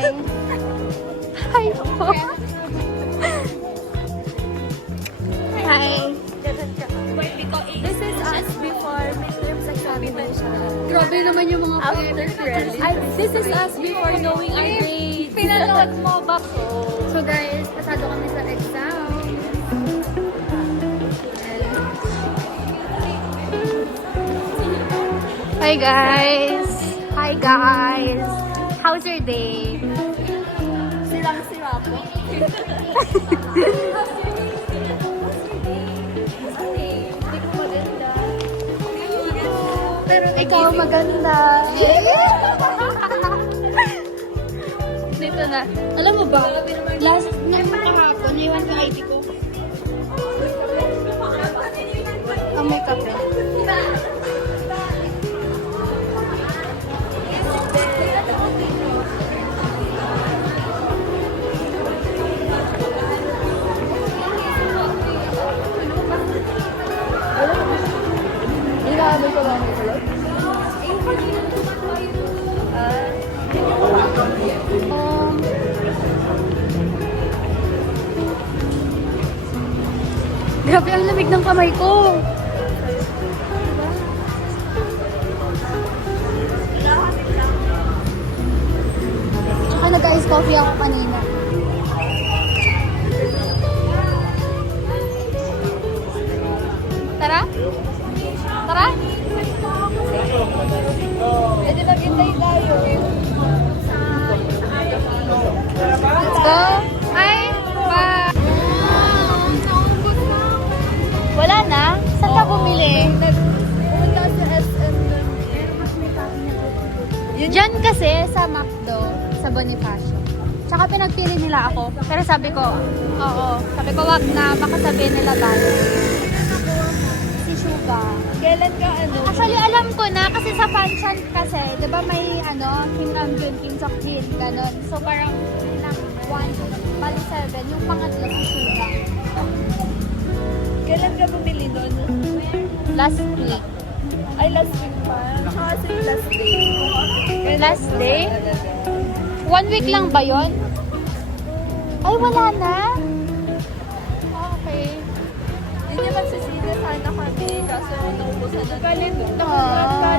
Hi. Hi po. Hi. This is us before midterms examination. Grabe naman yung mga after credits. This is us before knowing our grades. Pinanood mo ba ko? So guys, pasado kami sa exam. Hi guys! Hi guys! How's your day? Sirang-sira po. Pero ikaw maganda. Dito na. Alam mo ba, last na kahapon, naiwan ko ID ko. Ang may kape. Inaabay ko lang ito. Grabe ang lamig ng kamay ko. Tsaka nag-ice coffee ako kanina. Tara? Tara? Pwede maghintay tayo. Let's go! Hi! Bye! Wala na? Saan ka bumili? Pumunta sa SM nun. Diyan kasi sa McDo, sa Bonifacio. Tsaka pinagpili nila ako. Pero sabi ko, oo. Sabi ko, wag na. Baka sabihin nila tayo. Si Suga. Kailan ka ano? Actually, alam ko na kasi sa Fanshan kasi, di ba may Kim Namjoon, Kim Seokjin, ganon. So parang, 1, bali 7, yung pangatlo si Suga. Kailan ka bumili doon? Last week. Ay, last week pa. Kasi last day. Last day? 1 week lang ba yon? Ay, wala na? Okay. Yun yung magsisina sana kami. Kaso naubusan na. Ah.